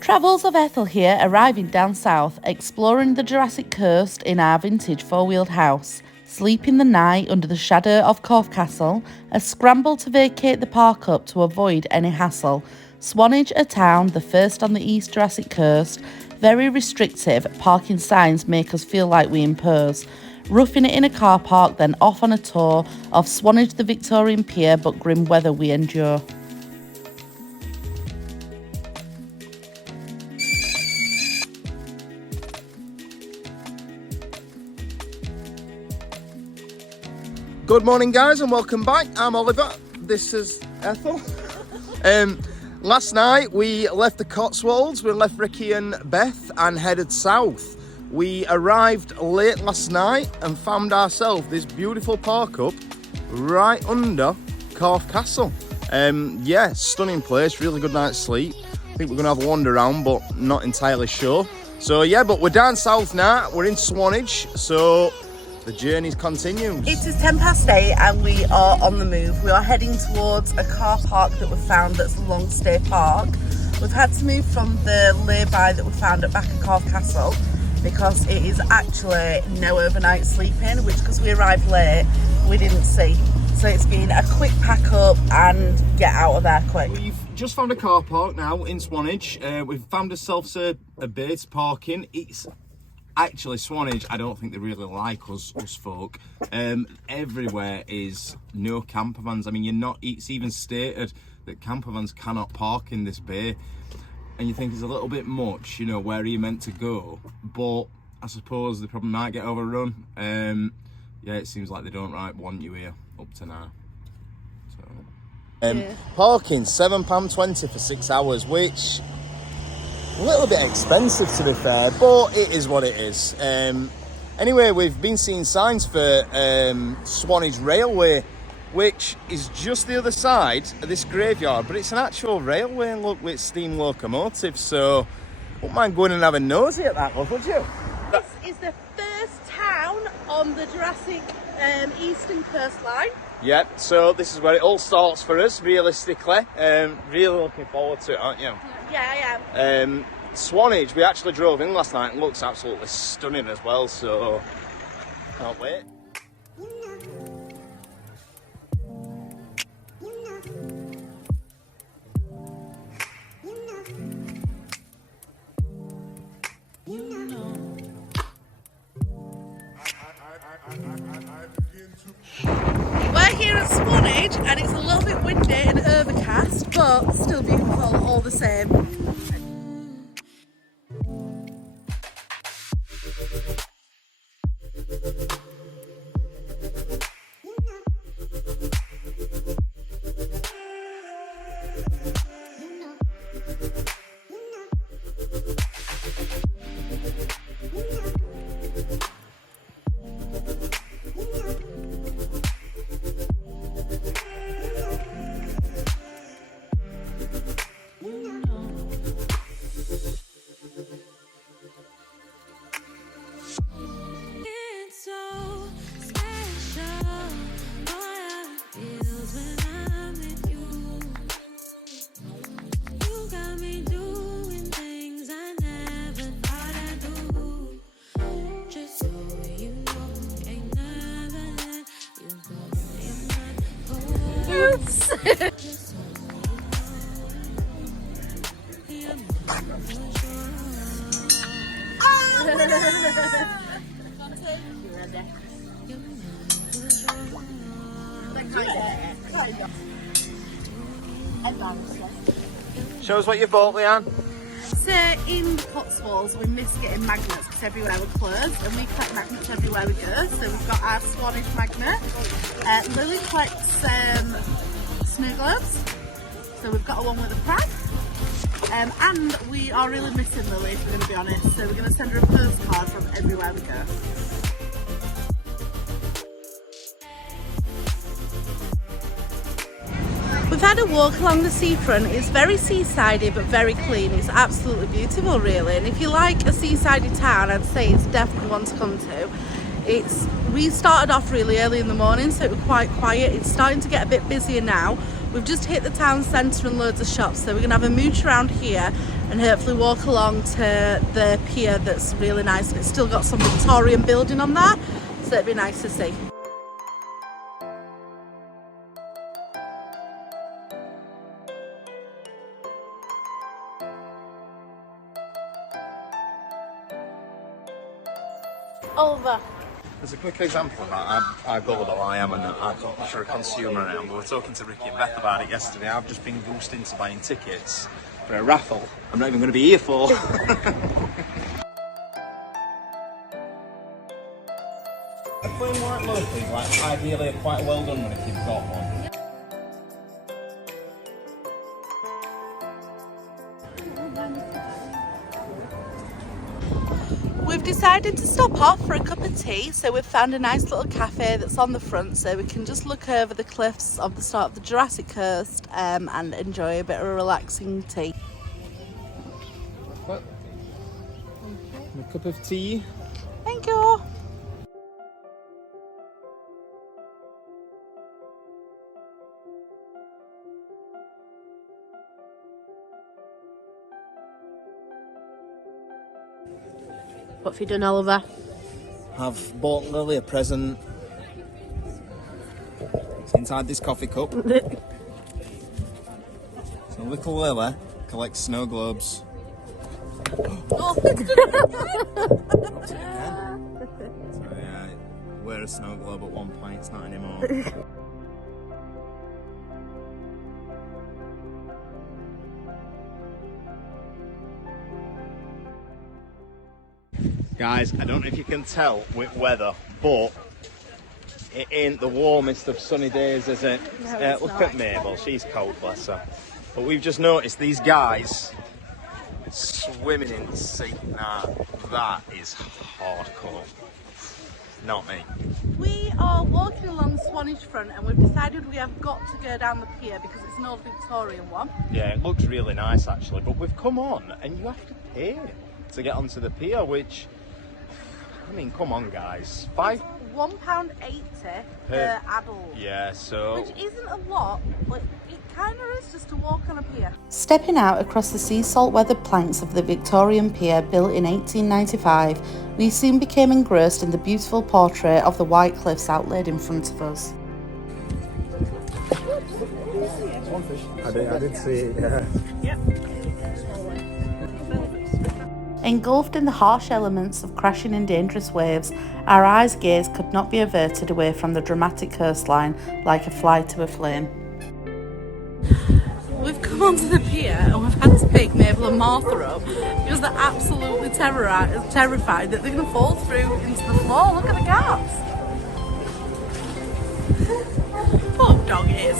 Travels of Ethel here, arriving down south, exploring the Jurassic coast in our vintage four-wheeled house, sleeping the night under the shadow of Corfe Castle, a scramble to vacate the park up to avoid any hassle. Swanage, a town, the first on the East Jurassic coast, very restrictive, parking signs make us feel like we impose. Roughing it in a car park, then off on a tour of Swanage the Victorian pier, but grim weather we endure. Good morning guys and welcome back. I'm Oliver, this is Ethel. Last night we left the Cotswolds, we left Ricky and Beth and headed south. We arrived late last night and found ourselves this beautiful park up right under Corfe Castle. Yeah, stunning place, really good night's sleep. I think we're gonna have a wander around but not entirely sure. So yeah, but we're down south now, we're in Swanage, so the journey continues. It is 8:10 and we are on the move. We are heading towards a car park that we found that's a long stay park. We've had to move from the lay-by that we found at back of Corfe Castle because it is actually no overnight sleeping, which because we arrived late, we didn't see. So it's been a quick pack up and get out of there quick. We've just found a car park now in Swanage. We've found ourselves a base parking. It's actually, Swanage, I don't think they really like us folk. Everywhere is no campervans. I mean, it's even stated that campervans cannot park in this bay. And you think it's a little bit much, you know, where are you meant to go? But I suppose they probably might get overrun. Yeah, it seems like they don't want you here up to now. So, parking, £7.20 for 6 hours, which a little bit expensive to be fair, but it is what it is. Anyway, we've been seeing signs for Swanage Railway, which is just the other side of this graveyard, but it's an actual railway, look, with steam locomotives, so wouldn't mind going and having a nosy at that, would you? This is the first town on the Jurassic eastern coastline. Yep, so this is where it all starts for us, realistically. Really looking forward to it, aren't you? Yeah, I am. Swanage, we actually drove in last night and looks absolutely stunning as well, so can't wait. We're here at Swanage and it's a little bit windy and overcast, but still beautiful all the same. Show us what you bought, Leanne. So in the Cotswolds we miss getting magnets because everywhere we're closed, and we collect magnets everywhere we go. So we've got our Swanage magnet. Lily collects snow globes, so we've got one with a pad. And we are really missing Lily, if we're going to be honest, so we're going to send her a postcard from everywhere we go. We've had a walk along the seafront. It's very seasidey but very clean. It's absolutely beautiful really, and if you like a seasidey town, I'd say it's definitely one to come to. We started off really early in the morning, so it was quite quiet. It's starting to get a bit busier now. We've just hit the town centre and loads of shops, so we're going to have a mooch around here and hopefully walk along to the pier that's really nice. It's still got some Victorian building on there, so it'd be nice to see. Oliver. As a quick example of that, how gullible I am and I'm not sure a consumer I am. We were talking to Ricky and Beth about it yesterday. I've just been goosed into buying tickets for a raffle I'm not even going to be here for. A plain white loaf is like ideally quite well done when a kid's got one. We've decided to stop off for a cup of tea, so we've found a nice little cafe that's on the front so we can just look over the cliffs of the start of the Jurassic coast and enjoy a bit of a relaxing tea. What? A cup of tea. Thank you. What have you done, Oliver? I've bought Lily a present. It's inside this coffee cup. So little Lily collects snow globes. Oh. So yeah, I wear a snow globe at one point, it's not anymore. Guys, I don't know if you can tell with weather, but it ain't the warmest of sunny days, is it? No, look not. at Mabel, she's cold, bless her. But we've just noticed these guys swimming in the sea. Now, that is hardcore. Not me. We are walking along Swanage front and we've decided we have got to go down the pier because it's an old Victorian one. Yeah, it looks really nice actually, but we've come on and you have to pay to get onto the pier, which, I mean, come on guys. £1.80 per adult. Yeah, so... Which isn't a lot, but it kind of is just to walk on a pier. Stepping out across the sea salt weathered planks of the Victorian pier built in 1895, we soon became engrossed in the beautiful portrait of the white cliffs outlaid in front of us. I did see it, yeah. Yep. Engulfed in the harsh elements of crashing and dangerous waves, our eyes' gaze could not be averted away from the dramatic coastline like a fly to a flame. We've come onto the pier and we've had to pick Mabel and Martha up because they're absolutely terrified that they're going to fall through into the floor. Look at the gaps. Poor doggies.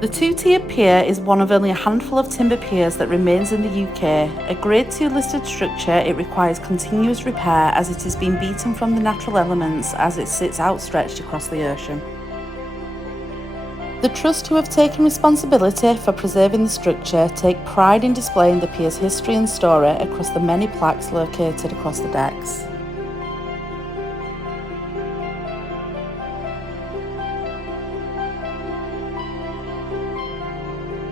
The two-tiered pier is one of only a handful of timber piers that remains in the UK. A Grade 2 listed structure, it requires continuous repair as it is being beaten from the natural elements as it sits outstretched across the ocean. The Trust, who have taken responsibility for preserving the structure, take pride in displaying the pier's history and story across the many plaques located across the decks.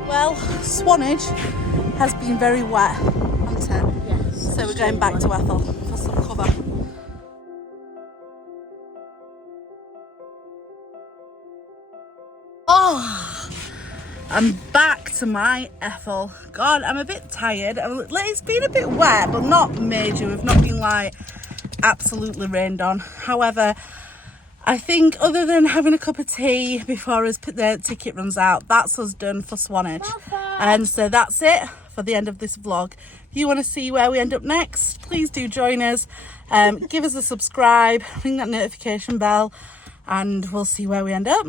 Well, Swanage has been very wet, hasn't it? Yes. So we're going back to Ethel for some cover. Oh, I'm back to my Ethel. God, I'm a bit tired. It's been a bit wet, but not major. We've not been like absolutely rained on. However, I think other than having a cup of tea before the ticket runs out, that's us done for Swanage. And so that's it for the end of this vlog. If you want to see where we end up next, please do join us. Give us a subscribe, ring that notification bell, and we'll see where we end up.